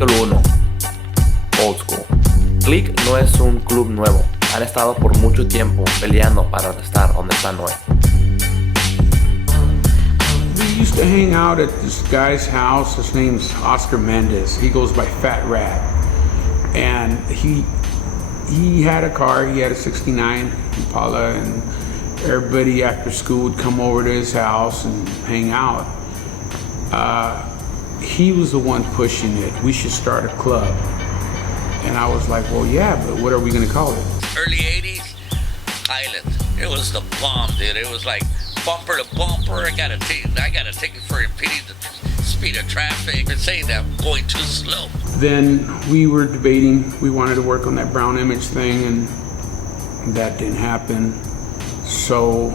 Capítulo 1. Old School. Klique no es un club nuevo. Han estado por mucho tiempo peleando para estar donde están hoy. We used to hang out at this guy's house. His name's Oscar Mendez. He goes by Fat Rat. And he had a car. He had a 69 Impala, and everybody after school would come over to his house and hang out. He was the one pushing it. We should start a club. And I was like, well, yeah, but what are we gonna call it? Early 80s, Island. It was the bomb, dude. It was like bumper to bumper. I got a ticket for impeding the speed of traffic. They're saying that I'm going too slow. Then we were debating, we wanted to work on that brown image thing, and that didn't happen. So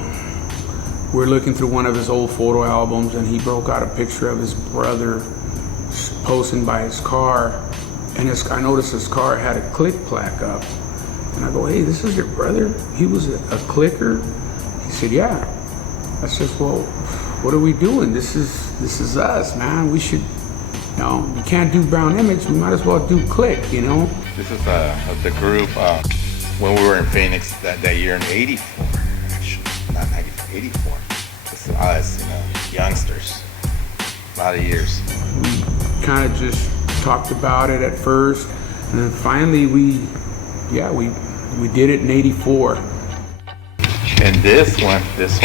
we're looking through one of his old photo albums, and he broke out a picture of his brother posing by his car. And I noticed his car had a Klique plaque up. And I go, hey, this is your brother? He was a clicker? He said, yeah. I said, well, what are we doing? This is us, man. We should, we can't do brown image. We might as well do Klique, you know? This is the group when we were in Phoenix that year in 84. Actually, not 84. This is us, youngsters. A lot of years. We kind of just talked about it at first, and then finally we did it in 84. And this one is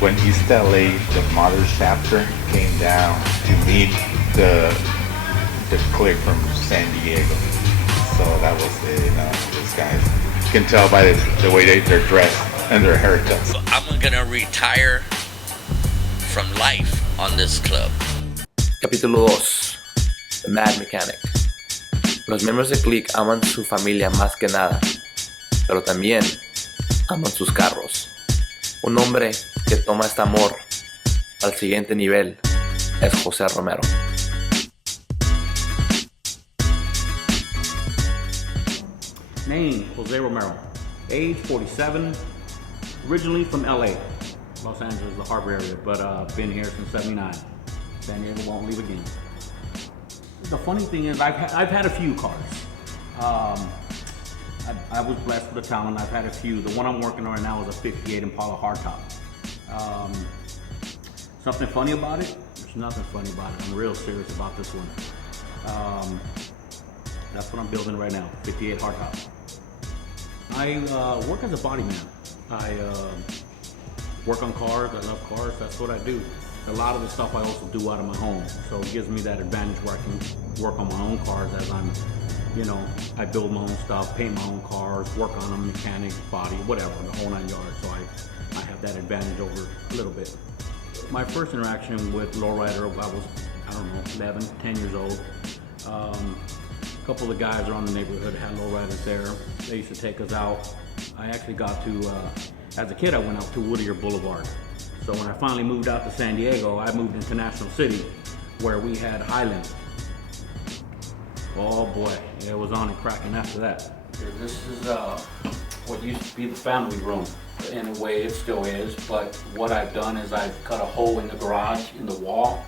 when East LA, the Mothers chapter, came down to meet the Klique from San Diego. So that was these guys. You can tell by the way they're dressed and their haircuts. I'm gonna retire from life on this club. Capítulo 2. The Mad Mechanic. Los miembros de Klique aman su familia más que nada, pero también aman sus carros. Un hombre que toma este amor al siguiente nivel es José Romero. Name, Jose Romero. Age, 47. Originally from LA, Los Angeles, the harbor area, but been here since 79. San Diego, won't leave again. The funny thing is, I've had a few cars. I was blessed with a talent. I've had a few. The one I'm working on right now is a 58 Impala hardtop. Something funny about it? There's nothing funny about it. I'm real serious about this one. That's what I'm building right now, 58 hardtop. I work as a body man. I work on cars. I love cars. That's what I do. A lot of the stuff I also do out of my home, so it gives me that advantage where I can work on my own cars as I'm, I build my own stuff, paint my own cars, work on them, mechanics, body, whatever, the whole 9 yards. So I have that advantage over a little bit. My first interaction with Lowrider, I was, 11, 10 years old. A couple of the guys around the neighborhood had lowriders there. They used to take us out. I actually got to, as a kid, I went out to Whittier Boulevard. So when I finally moved out to San Diego, I moved into National City, where we had Highland. Oh boy, it was on and cracking after that. This is what used to be the family room. In a way, it still is, but what I've done is I've cut a hole in the garage, in the wall,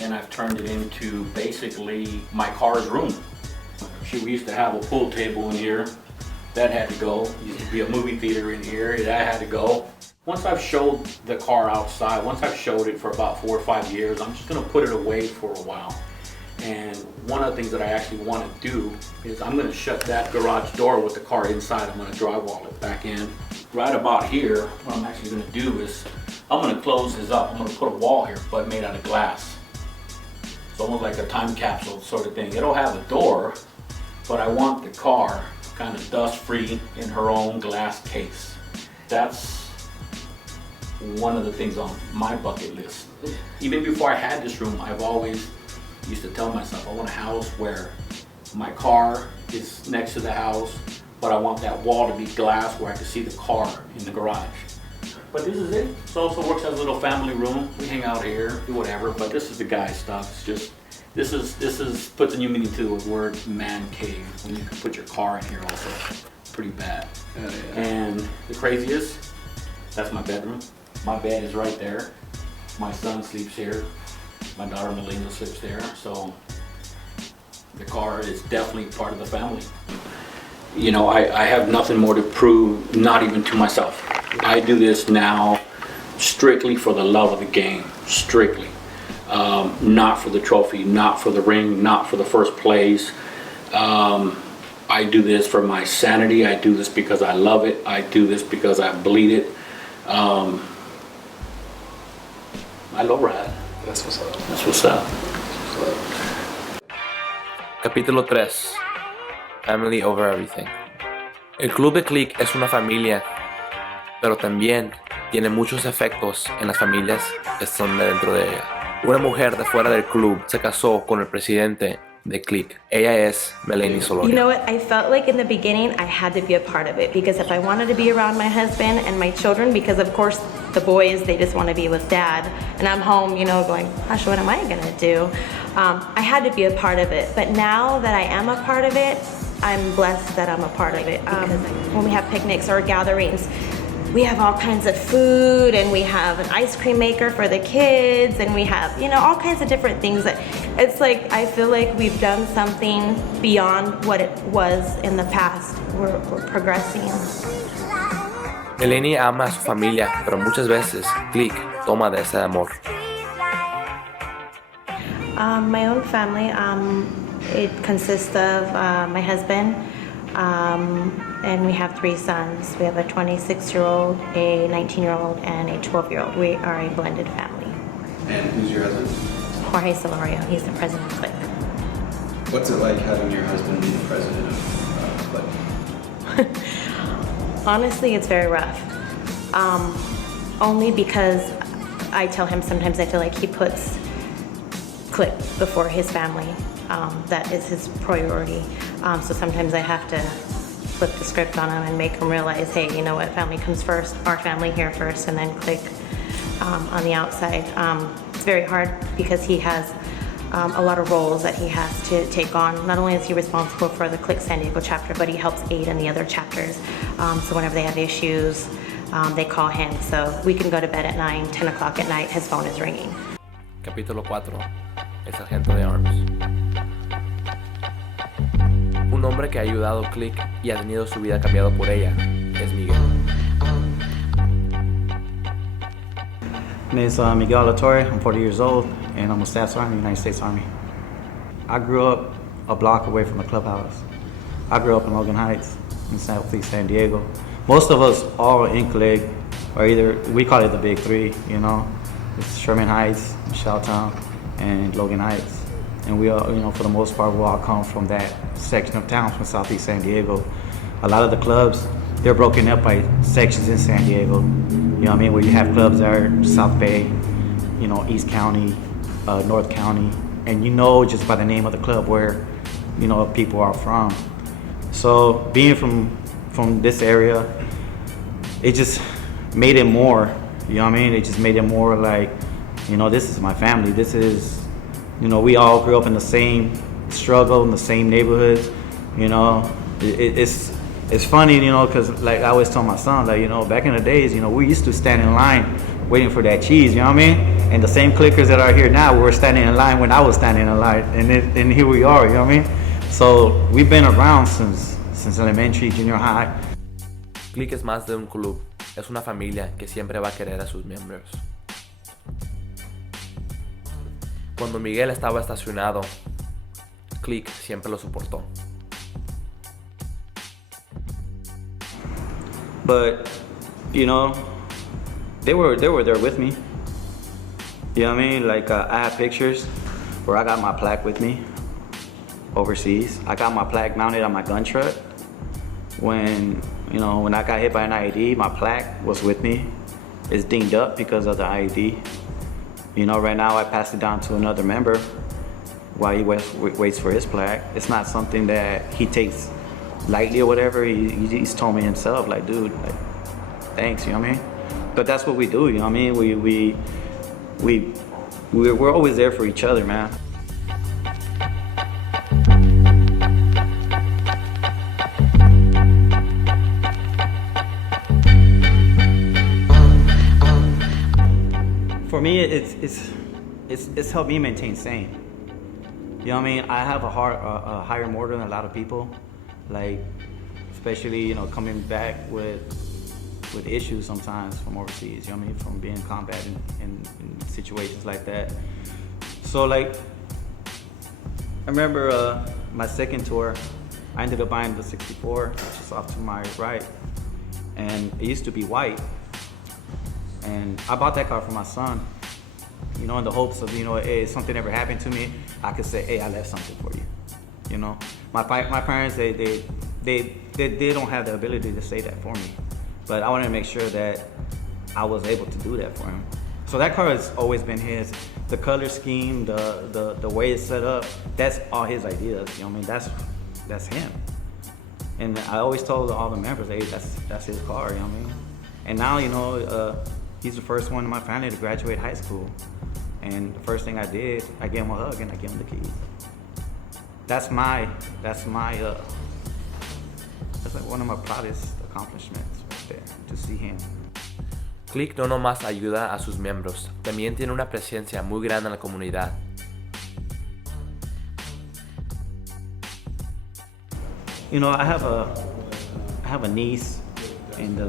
and I've turned it into basically my car's room. We used to have a pool table in here. That had to go. Used to be a movie theater in here. That had to go. Once I've showed the car outside, once I've showed it for about 4 or 5 years, I'm just gonna put it away for a while. And one of the things that I actually wanna do is I'm gonna shut that garage door with the car inside. I'm gonna drywall it back in. Right about here, what I'm actually gonna do is I'm gonna close this up. I'm gonna put a wall here, but made out of glass. It's almost like a time capsule sort of thing. It'll have a door, but I want the car kind of dust-free in her own glass case. That's one of the things on my bucket list. Even before I had this room, I've always used to tell myself, I want a house where my car is next to the house, but I want that wall to be glass where I can see the car in the garage. But this is it. It also works as a little family room. We hang out here, do whatever, but this is the guy stuff. It's just, this is puts a new meaning to the word man cave, when you can put your car in here also. Pretty bad. Yeah. And the craziest, that's my bedroom. My bed is right there. My son sleeps here. My daughter Melina sleeps there. So The car is definitely part of the family. You know, I have nothing more to prove, not even to myself. I do this now strictly for the love of the game, strictly. Not for the trophy, not for the ring, not for the first place. I do this for my sanity. I do this because I love it. I do this because I bleed it. I lowride. That's what's up. That's what's up. Capítulo 3. Family over everything. El club de Klique es una familia, pero también tiene muchos efectos en las familias que están dentro de ella. Una mujer de fuera del club se casó con el presidente de Klique. Ella es Melanie Solorio. You know what? I felt like in the beginning I had to be a part of it, because if I wanted to be around my husband and my children, because of course the boys, they just want to be with dad, and I'm home, you know, going, gosh, what am I gonna do? I had to be a part of it, but now that I am a part of it, I'm blessed that I'm a part of it, because when we have picnics or gatherings, we have all kinds of food, and we have an ice cream maker for the kids, and we have, you know, all kinds of different things that it's like, I feel like we've done something beyond what it was in the past. We're progressing. Melanie ama a su familia, pero muchas veces Klique toma de ese amor. My own family, it consists of my husband, and we have 3 sons. We have a 26-year-old, a 19-year-old, and a 12-year-old. We are a blended family. And who's your husband? Jorge Solorio, he's the president of Klique. What's it like having your husband be the president of Klique? Honestly, it's very rough. Only because I tell him sometimes I feel like he puts Klique before his family. That is his priority. So sometimes I have to flip the script on him and make him realize, hey, you know what, family comes first, our family here first, and then Klique on the outside. It's very hard because he has a lot of roles that he has to take on. Not only is he responsible for the Klique San Diego chapter, but he helps aid in the other chapters. So whenever they have issues, they call him. So we can go to bed at 9, 10 o'clock at night, his phone is ringing. Capítulo 4. El sargento de arms. Un hombre que ha ayudado a Klique y ha tenido su vida cambiado por ella es Miguel. My name is Miguel Alatorre. I'm 40 years old, and I'm a Staff Sergeant in the United States Army. I grew up a block away from the clubhouse. I grew up in Logan Heights in Southeast San Diego. Most of us all in Klique, or either, we call it the Big Three, you know. It's Sherman Heights, Shelltown, and Logan Heights. And we all, you know, for the most part, we all come from that section of town from Southeast San Diego. A lot of the clubs, they're broken up by sections in San Diego. You know what I mean? Where you have clubs that are South Bay, you know, East County, North County, and you know just by the name of the club where, you know, people are from. So being from this area, it just made it more, you know what I mean? It just made it more like, you know, this is my family. This is, you know, we all grew up in the same struggle, in the same neighborhoods, you know. It's funny, you know, because like I always tell my son, like, you know, back in the days, you know, we used to stand in line waiting for that cheese, you know what I mean? And the same clickers that are here now were standing in line when I was standing in line, and here we are, you know what I mean? So we've been around since elementary, junior high. Klique es más de un club, es una familia que siempre va a querer a sus miembros. Cuando Miguel estaba estacionado, Klique siempre lo soportó. But, you know, they were there with me. You know what I mean? Like, I have pictures where I got my plaque with me overseas. I got my plaque mounted on my gun truck. When, you know, when I got hit by an IED, my plaque was with me. It's dinged up because of the IED. You know, right now I passed it down to another member while he waits for his plaque. It's not something that he takes lightly or whatever. He's told me himself, like, dude, like, thanks, you know what I mean? But that's what we do, you know what I mean? We're always there for each other, man. For me, it's helped me maintain sane. You know what I mean? I have a higher motor than a lot of people, like especially, you know, coming back with issues sometimes from overseas. You know what I mean? From being in combat in situations like that. So like, I remember my second tour, I ended up buying the 64, which is off to my right, and it used to be white. And I bought that car for my son, you know, in the hopes of, you know, hey, if something ever happened to me, I could say, hey, I left something for you. You know, my parents, they don't have the ability to say that for me, but I wanted to make sure that I was able to do that for him. So that car has always been his. The color scheme, the way it's set up, that's all his ideas. You know what I mean? That's him. And I always told all the members, hey, that's his car. You know what I mean? And now, you know, he's the first one in my family to graduate high school. And the first thing I did, I gave him a hug and I gave him the keys. That's like one of my proudest accomplishments right there, to see him. Klique no nomás ayuda a sus miembros, también tiene una presencia muy grande en la comunidad. You know, I have a niece, and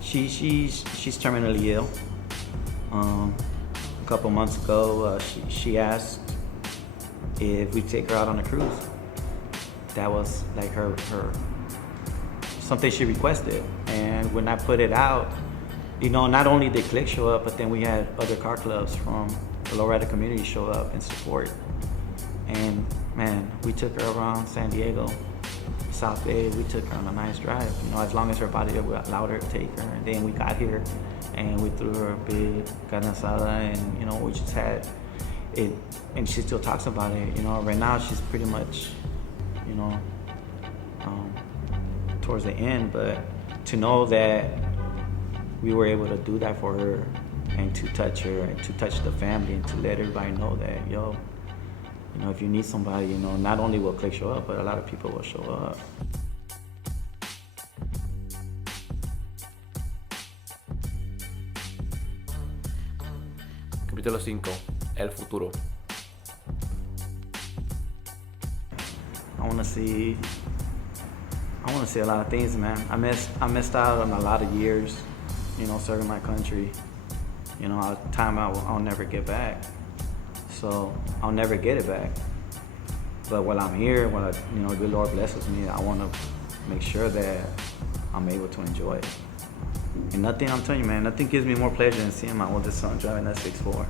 she's terminally ill. A couple months ago, she asked if we take her out on a cruise. That was like her something she requested. And when I put it out, you know, not only did Klique show up, but then we had other car clubs from the Lowrider community show up and support. And man, we took her around San Diego, South Bay. We took her on a nice drive. You know, as long as her body allowed her to take her. And then we got here, and we threw her a big carne asada, and you know, we just had it. And she still talks about it. You know, right now she's pretty much, you know, towards the end. But to know that we were able to do that for her, and to touch her, and to touch the family, and to let everybody know that, yo, you know, if you need somebody, you know, not only will Klique show up, but a lot of people will show up. Capítulo 5. El futuro. I want to see a lot of things, man. I missed out on a lot of years, you know, serving my country. You know, a time I'll never get back. So I'll never get it back. But while I'm here, while you know, the Lord blesses me, I want to make sure that I'm able to enjoy it. And nothing, I'm telling you, man, nothing gives me more pleasure than seeing my oldest son driving that 6'4".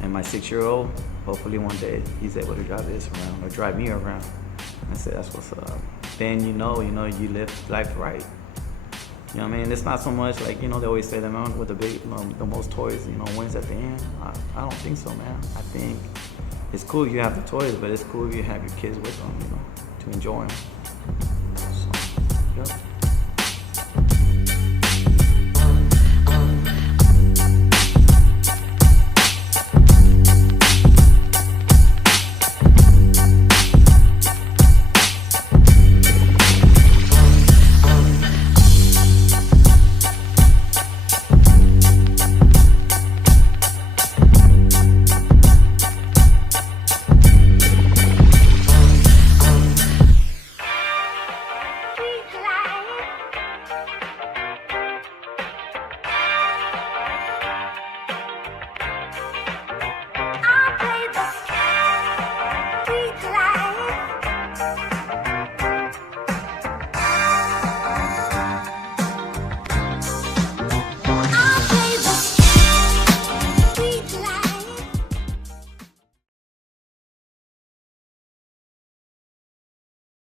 And my 6-year-old, hopefully one day he's able to drive this around or drive me around. I said, that's what's up. Then you know, you live life right. You know what I mean? It's not so much like, you know, they always say that, man, with the most toys, you know, wins at the end. I don't think so, man. I think it's cool if you have the toys, but it's cool if you have your kids with them, you know, to enjoy them. So, yep.